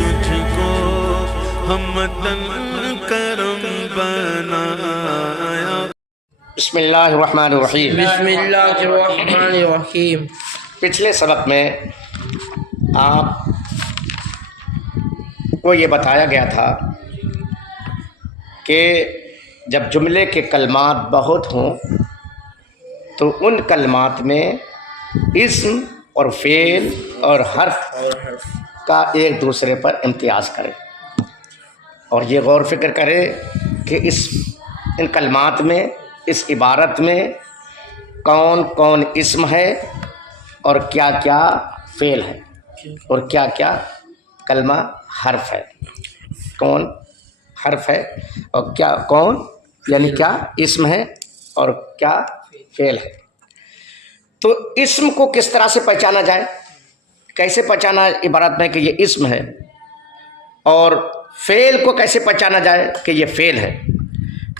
تجھ کو ہمدن کرم بنایا۔ بسم اللہ الرحمن الرحیم۔ بسم اللہ الرحمن الرحیم۔ پچھلے سبق میں آپ کو یہ بتایا گیا تھا کہ جب جملے کے کلمات بہت ہوں تو ان کلمات میں اسم اور فعل اور حرف کا ایک دوسرے پر امتیاز کرے، اور یہ غور فکر کرے کہ ان کلمات میں، اس عبارت میں کون کون اسم ہے اور کیا کیا فعل ہے اور کیا کیا کلمہ حرف ہے، کون حرف ہے اور کیا کون یعنی کیا اسم ہے اور کیا فعل ہے۔ تو اسم کو کس طرح سے پہچانا جائے، کیسے پہچانا عبارت میں کہ یہ اسم ہے، اور فعل کو کیسے پہچانا جائے کہ یہ فعل ہے۔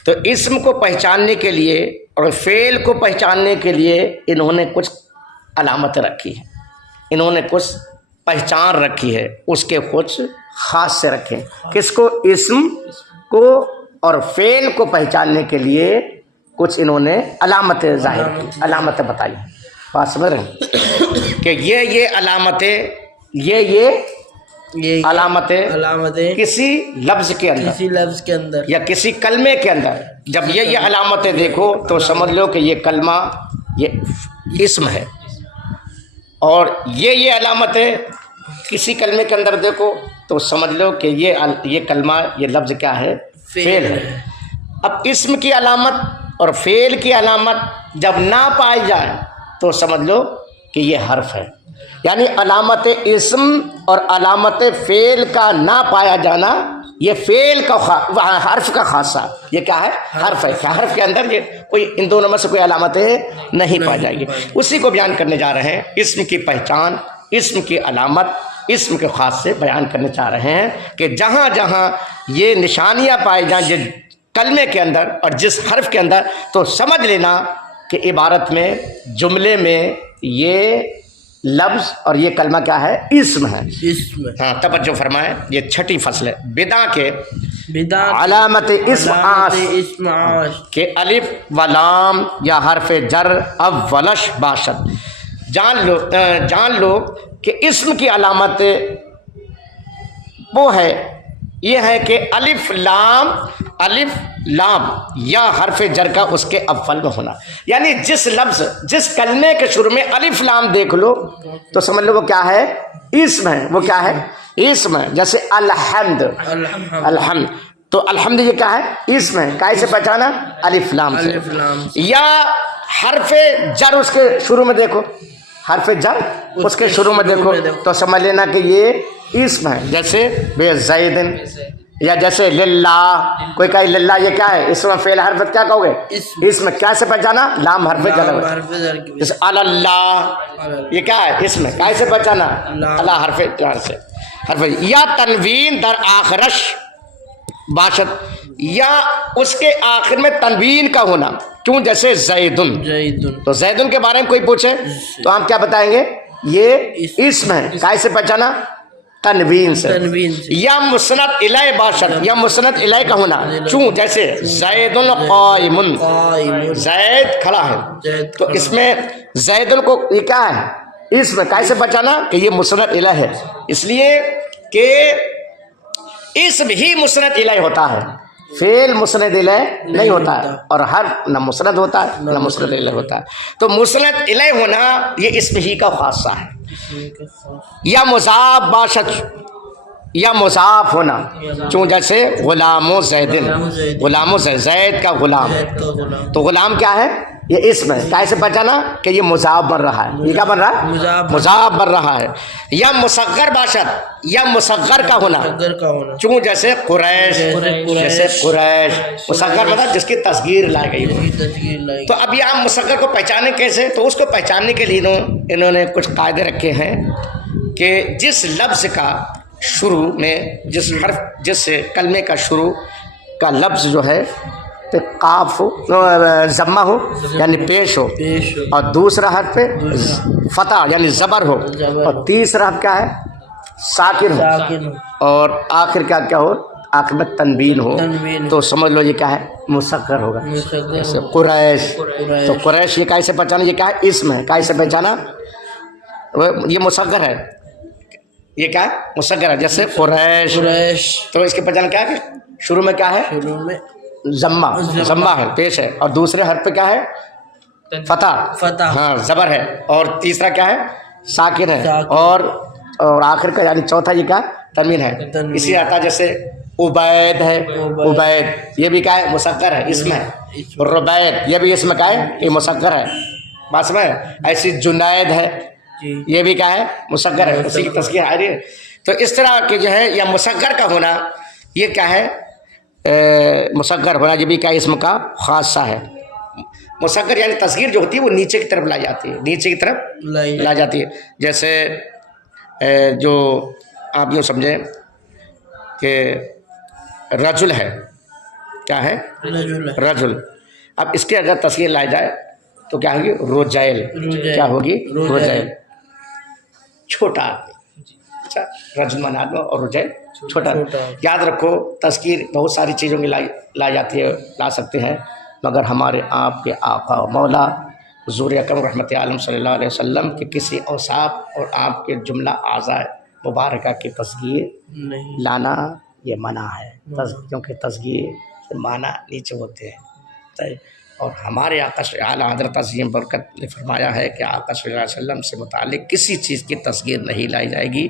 تو اسم کو پہچاننے کے لیے اور فعل کو پہچاننے کے لیے انہوں نے کچھ علامتیں رکھی ہیں، انہوں نے کچھ پہچان رکھی ہے، اس کے کچھ خاص سے رکھے۔ کس کو؟ اسم کو اور فعل کو پہچاننے کے لیے کچھ انہوں نے علامتیں ظاہر کی، علامتیں بتائی۔ بات سمجھ رہے ہیں کہ یہ علامتیں، یہ علامتیں کسی لفظ کے اندر یا کسی کلمے کے اندر جب یہ علامتیں دیکھو تو سمجھ لو کہ یہ کلمہ یہ اسم ہے، اور یہ علامتیں کسی کلمے کے اندر دیکھو تو سمجھ لو کہ یہ کلمہ یہ لفظ کیا ہے؟ فعل ہے۔ اب اسم کی علامت اور فعل کی علامت جب نہ پائی جائے تو سمجھ لو کہ یہ حرف ہے، یعنی علامت اسم اور علامت فعل کا نہ پایا جانا یہ فعل کا حرف کا خاصہ، یہ کیا ہے؟ حرف ہے۔ کیا حرف کے اندر یہ کوئی ان دونوں میں سے کوئی علامتیں نہیں پائی جائے گی، اسی کو بیان کرنے جا رہے ہیں۔ اسم کی پہچان، اسم کی علامت، اسم کے خاص سے بیان کرنے چاہ رہے ہیں کہ جہاں جہاں یہ نشانیاں پائی جائیں جس کلمے کے اندر اور جس حرف کے اندر تو سمجھ لینا کہ عبارت میں، جملے میں یہ لفظ اور یہ کلمہ کیا ہے؟ اسم ہے۔ ہاں توجہ فرمائیں، یہ چھٹی فصل ہے۔ بدا کے علامت اسم آس کہ الف و لام یا حرف جر اولش باشد۔ جان لو کہ اسم کی علامت وہ ہے، یہ ہے کہ الف لام یا حرف جر کا اس کے اول میں ہونا، یعنی جس لفظ جس کلمے کے شروع میں الف لام دیکھ لو تو سمجھ لو وہ کیا ہے؟ اسم ہے۔ وہ کیا ہے؟ اسم ہے۔ جیسے الحمد، تو الحمد یہ کیا ہے؟ اسم ہے۔ کیسے پہچانا؟ الف لام سے۔ یا حرف جر اس کے شروع میں دیکھو، حرف جر اس کے شروع میں دیکھو تو سمجھ لینا کہ یہ اسم ہے۔ جیسے بے زیدن، یا جیسے للہ، کوئی کہے للہ یہ کیا ہے؟ اسم فعل حرف کیا کہو گے؟ اسم۔ کیسے پہچانا؟ لام حرف جر۔ جیسے اللہ یہ کیا ہے؟ اسم۔ کیسے پہچانا؟ اللہ حرف جر سے۔ یا تنوین در آخرش باشد، یا اس کے آخر میں تنوین کا ہونا، کیوں؟ جیسے زیدن، تو زیدن کے بارے میں کوئی پوچھے تو ہم کیا بتائیں گے؟ یہ اسم ہے۔ کیسے پہچانا؟ تنوین سے۔ یا مسند الیہ باشد، یا مسند الیہ کا ہونا، کیوں؟ جیسے زید قائم، زید کھڑا ہے، تو اس میں زید کو یہ کیا ہے؟ اسم۔ کیسے پہچانا کہ یہ مسند الیہ ہے؟ اس لیے کہ اسم ہی مسند الیہ ہوتا ہے، فعل مسند الیہ نہیں ہوتا ہے، اور حرف نہ مسند ہوتا ہے نہ مسند الیہ ہوتا ہے۔ تو مسند الیہ ہونا یہ اسم ہی کا خاصہ ہے۔ یا مضاف باشد، یا مضاف ہونا، چون جیسے غلام و زیدن، غلام و زید کا غلام، تو غلام کیا ہے؟ یہ اسم ہے۔ کیسے پہچانا کہ یہ مضاف بن رہا ہے؟ یہ کیا بن رہا ہے؟ مضاف بن رہا ہے۔ یا مصغر باشد، یا مصغر کا ہونا، چون جیسے قریش، جیسے قریش مصغر مطلب جس کی تصغیر لائی گئی ہو۔ تو اب یہاں مصغر کو پہچانے کیسے؟ تو اس کو پہچاننے کے لیے انہوں نے کچھ قاعدے رکھے ہیں کہ جس لفظ کا شروع میں، جس حرف، جس کلمے کا شروع کا لفظ جو ہے پہ قاف ہو، ضمہ ہو یعنی پیش ہو، اور دوسرا حرف پہ فتح یعنی زبر ہو، اور تیسرا حرف کیا ہے؟ साकिन हो साकिन और आखिर का क्या हो, आखिर में तनवीन हो, तनवीन तो समझ लो ये क्या है, मुसक्कर होगा। मुसक्कर जैसे कुरैश, कुरैश। तो कुरैश ये कैसे पहचाना, ये क्या है, इसम है, कैसे पहचाना, ये मुसक्कर है, ये क्या है, मुसक्कर है। जैसे कुरैश, कुरैश तो इसकी पहचान क्या है, शुरू में क्या है, शुरू में जम्मा, जम्मा है, पेश है, और दूसरे हर्फ पे क्या है, फतह, फतह। हाँ जबर है, और तीसरा क्या है, साकिन है, साकिन। और आखिर का यानी चौथा ये क्या, तनवीन है। तनवीन। इसी आता है जैसे उबैद है, उबैद ये भी क्या है, मुसक्कर है, इसमें है। रुबैद ये भी इसमें क्या है, ये मुसक्कर है, बस में। ऐसी जुनैद है, जी ये भी क्या है, मुसक्कर है, उसी की तस्कीर आ रही है। तो इस तरह के जो है, या मुसक्कर का होना ये क्या है, मुसक्कर होना ये भी क्या इसम का खासा है। मुसक्कर यानी तस्गीर जो होती है वो नीचे की तरफ लाई जाती है, नीचे की तरफ ला जाती है। जैसे जो आप यूँ समझें कि रजुल है, क्या है, रजुल। अब इसके अगर तस्गीर लाई जाए तो क्या होगी, रोजैल, क्या होगी, रोजैल, छोटा आदमी। अच्छा, रजुल माना आदमी और रोजैल छोटा। याद रखो तस्गीर बहुत सारी चीज़ों में लाई जाती है, ला सकते हैं, मगर हमारे आपके आका मौला हुज़ूर अकरम रहमत आलम सल्लल्लाहु अलैहि वसल्लम के किसी औसाफ और आपके जुमला आज़ाए मुबारका की तस्गीर लाना ये मना है, क्योंकि तस्गीर के माना नीचे होते हैं। और हमारे आका आला हज़रत अज़ीम बरकत ने फरमाया है कि आका सल्लल्लाहु अलैहि वसल्लम से मुतालिक किसी चीज़ की तस्गीर नहीं लाई जाएगी,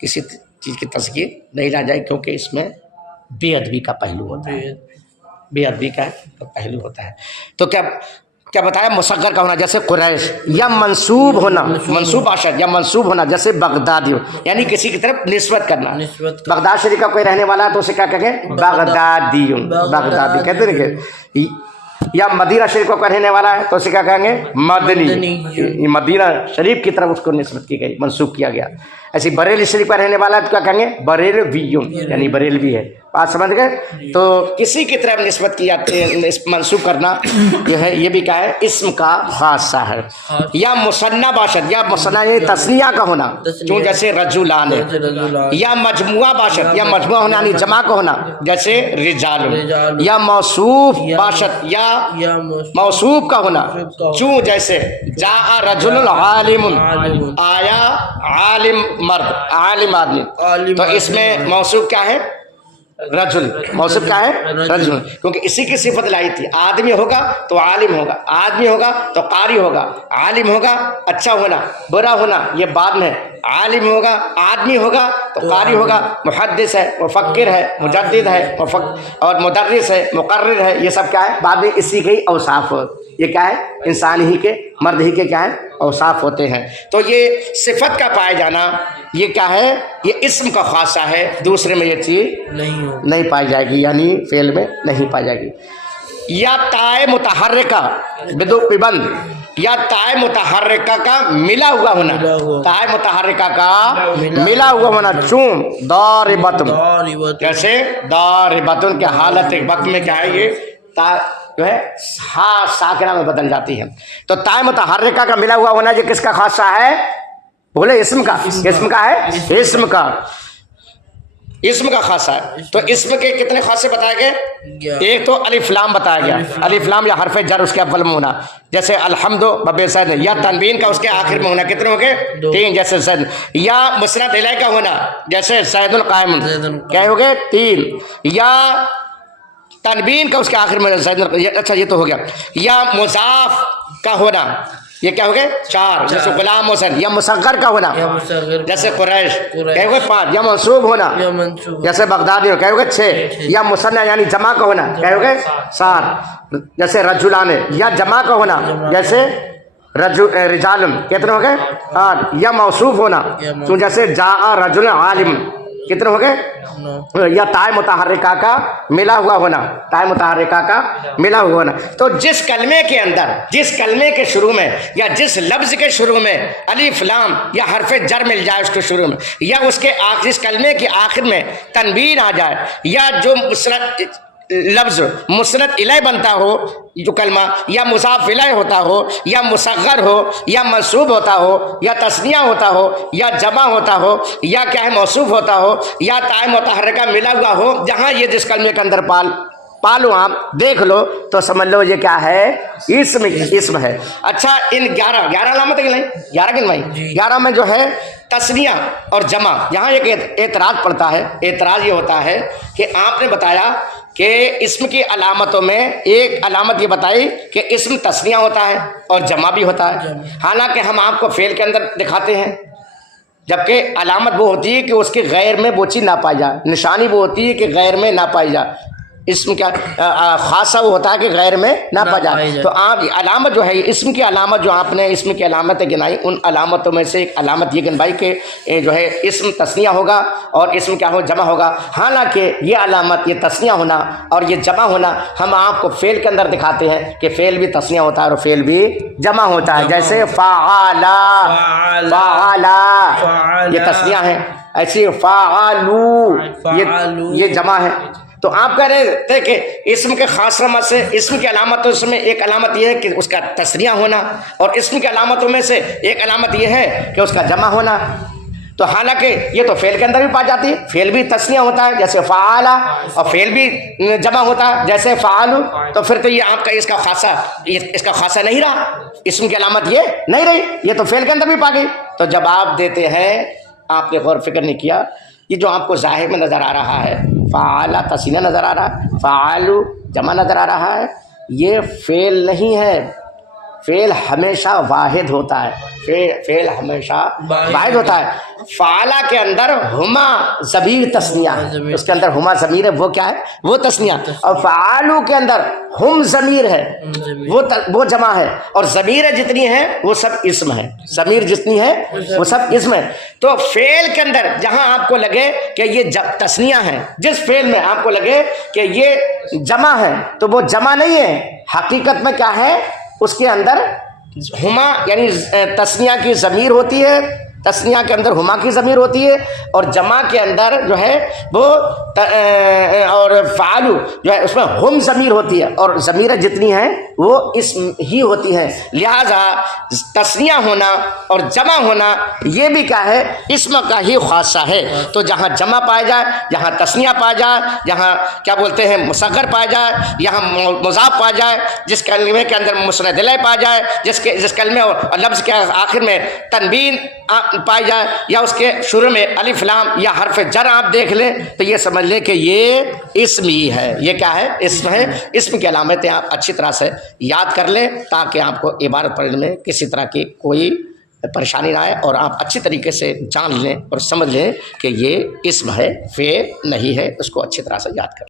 किसी चीज़ की तस्गीर नहीं लाई जाएगी, क्योंकि इसमें बेअदबी का पहलू होता है, बेअदबी का पहलू होता है। तो क्या बताया, मुसक्कर का होना, जैसे कुरैश, या मंसूब होना, मंसूब आशद या मंसूब होना, जैसे बगदादी हो, यानी किसी की तरफ निस्बत करना। बगदाद शरीफ का कोई रहने वाला है तो उसे क्या कहेंगे, बगदादी, बगदादी कहते हैं। या मदीना शरीफ का रहने वाला है तो उसे क्या कहेंगे, मदनी, मदीना शरीफ की तरफ उसको निस्बत की गई, मंसूब किया गया। ऐसे बरेली शरीफ का रहने वाला है तो क्या कहेंगे, बरेलवीयुन, यानी बरेलवी है। बात समझ गए। तो किसी की तरफ निस्बत की जाती है, मंसूब करना जो है ये भी क्या है, इस्म का खासा है। या मुसन्ना बाशद, या मुसन्ना तस्निया का होना, क्यों, जैसे रजुलान है। या मजमुआ बाशद, या मजमुआ होना यानी जमा का होना, जैसे रिजाल। या मौसूफ बाशद, या मौसूफ का होना, क्यों, जैसे जा रजुल आलिमुन, आया आलिम मर्द, आलिम आदमी। तो इसमें मौसूफ क्या है, रजुल, मौसूफ क्या है, रजुल, क्योंकि इसी की सिफत लाई थी। आदमी होगा तो आलिम होगा, आदमी होगा तो कारी होगा, आलिम होगा अच्छा होना बुरा होना ये बाद में, आलिम होगा आदमी होगा तो कारी होगा, मुहद्दिस है, मुफक्किर है, मुजद्दिद है, और मुदर्रिस है, मुकर्रिर है, ये सब क्या है, बाद में इसी के ही औसाफ, ये क्या है, इंसान ही के, मर्द ही के क्या है, औसाफ होते हैं। तो ये सिफत का पाया जाना ये क्या है, ये इस्म का खासा है, दूसरे में ये चीज़ नहीं पाई जाएगी, यानी फेल में नहीं पाई जाएगी। या ताए मुतहर्रिका बिदु पिबंद, या ताए मुतहर्रिका का मिला हुआ होना, ताए मुतहर्रिका का मिला हुआ होना, चूम दारिबतुन, जैसे दारिबतुन के हालत वक्त में क्या है, ये ता जो है हा साकिना में बदल जाती है। तो ताए मुतहर्रिका का मिला हुआ होना ये किसका खासा है, बोले इस्म का, इस्म का है, इस्म का, इस्म का खासा है। तो इस्म के कितने खासे बताए गए, एक तो अलिफ लाम बताया गया, अलिफ लाम या हरफ जर उसके अव्वल में होना, जैसे अल्हम्दु बबेसद, या तनवीन का उसके आखिर में होना, कितने हो गए, 3, जैसे ज़ैद। या मुस्नद इलैह का होना, जैसे ज़ैदुन कायमुन, क्या हो गए, 3। या तनवीन का उसके आखिर में, अच्छा ये तो हो गया। या मुज़ाफ का होना, ये क्या हो गए, 4, जैसे गुलाम हुसैन। या मुसग्गर का होना, जैसे कुरैश, क्या हो गए, 5। या मंसूब होना, जैसे बगदादी हो, क्या हो गए, 6। या मुसन्ना यानी जमा का होना, क्या हो गए, 7, जैसे रजुलाने। या जमा का होना, जैसे रिजालुन, कितने हो गए, 8। या मौसूफ होना, तो जैसे जा रजुल आलिम, कितने हो गए। या ताए मुतहर्रिका का मिला हुआ होना, ताए मुतहर्रिका का मिला हुआ होना। तो जिस कलमे के अंदर, जिस कलमे के शुरू में या जिस लफ्ज के शुरू में अलिफ लाम या हरफ जर मिल जाए उसके शुरू में, या उसके आखिर, इस कलमे के आखिर में तनवीन आ जाए, या जो लफ्ज़ मुस्नद इलैह बनता हो जो कलमा, या मुज़ाफ़ इलैह होता हो, या मुसग़्गर हो, या मंसूब होता हो, या तस्निया होता हो, या जमा होता हो, या क्या है मौसूफ होता हो, या ताय मुतहर्रिका मिला हुआ हो, जहाँ ये जिस कलमे के अंदर पालो आप देख लो तो समझ लो ये क्या है, इस्म है। अच्छा, इन 11 अलामत गिनाई, 11 गिनवाई, 11 में जो है तस्निया और जमा, यहाँ एक एतराज़ पड़ता है। एतराज़ ये होता है कि आपने बताया कि इस्म की अलामतों में एक अलामत ये बताई कि इस्म तस्निया होता है और जमा भी होता है, हालांकि हम आपको फेल के अंदर दिखाते हैं, जबकि अलामत वो होती है कि उसके गैर में वो चीज़ ना पाई जाए, निशानी वो होती है कि गैर में ना पाई जाए। इसम क्या खासा वो होता है कि गैर में ना पा जाए। तो आप अलामत जो है इसम की अलामत जो आपने इसम की अलामतें गिनाई, उन अलामतों में से एक अलामत ये गिनवाई कि जो है इसम तस्निया होगा और इसम क्या हो, जमा होगा। हालांकि ये अलामत, ये तस्निया होना और ये जमा होना हम आपको फेल के अंदर दिखाते हैं कि फेल भी तस्निया होता है और फेल भी जमा होता है। जैसे फ़ाला, ये तस्निया है, ऐसे फ़ालू ये जमा है। तो आप कह रहे थे कि इस्म के खास रमत से इस्म की अलामतों में एक अलामत यह है कि उसका तस्निया होना, और इस्म की अलामतों में से एक अलामत यह है कि उसका जमा होना। तो हालांकि ये तो फेल के अंदर भी पा जाती है, फेल भी तस्निया होता है जैसे फ़ाला, और फेल भी जमा होता है जैसे फ़ालू। तो फिर तो ये आपका इसका खासा नहीं रहा, इस्म की अलामत ये नहीं रही, ये तो फेल के अंदर भी पा गई। तो जवाब देते हैं, आपने गौर फिक्र नहीं किया, ये जो आपको ज़ाहिर में नज़र आ रहा है, फ़ाला तस्निया नज़र आ रहा है, फ़ालू जमा नज़र आ रहा है, ये फेल नहीं है। फेल हमेशा वाहिद होता है, फेल हमेशा वाहिद होता है। फ़ाला के अंदर हुमा ज़मीर तस्निया है, उसके अंदर हुमा ज़मीर है, वो क्या है, वो तस्निया। और फ़ालू के अंदर हुम ज़मीर है, वो जमा है, और ज़मीर जितनी है वो सब इस्म है, ज़मीर जितनी है वो सब इस्म है। तो फेल के अंदर जहां आपको लगे कि ये तस्निया है, जिस फेल में आपको लगे कि ये जमा है, तो वो जमा नहीं है, हकीकत में क्या है, उसके अंदर हुमा यानी तस्निया की ज़मीर होती है, तस्निया के अंदर हुमा की ज़मीर होती है, और जमा के अंदर जो है वो और फ़ालू जो है उसमें हुम ज़मीर होती है, और ज़मीर जितनी है वो इस्म ही होती है। लिहाजा तस्निया होना और जमा होना ये भी क्या है, इस्म का ही खासा है। तो जहाँ जमा पाया जाए, जहाँ तस्निया पाया जाए, जहाँ क्या बोलते हैं मुसग़्गर पाया जाए, यहाँ मुज़ाफ़ पाया जाए, जिस कलमे के अंदर मुस्नद इलैह पाया जाए, जिस कलमे और लफ्ज़ के आखिर में तनवीन पाई जाए, या उसके शुरू में अलिफ लाम या हर्फ जर आप देख लें, तो ये समझ लें कि ये इस्म ही है। ये क्या है, इस्म है। इस्म की अलामतें आप अच्छी तरह से याद कर लें ताकि आपको इबारत पढ़ने में किसी तरह की कोई परेशानी ना आए, और आप अच्छी तरीके से जान लें और समझ लें कि ये इस्म है, फेल नहीं है। उसको अच्छी तरह से याद करें।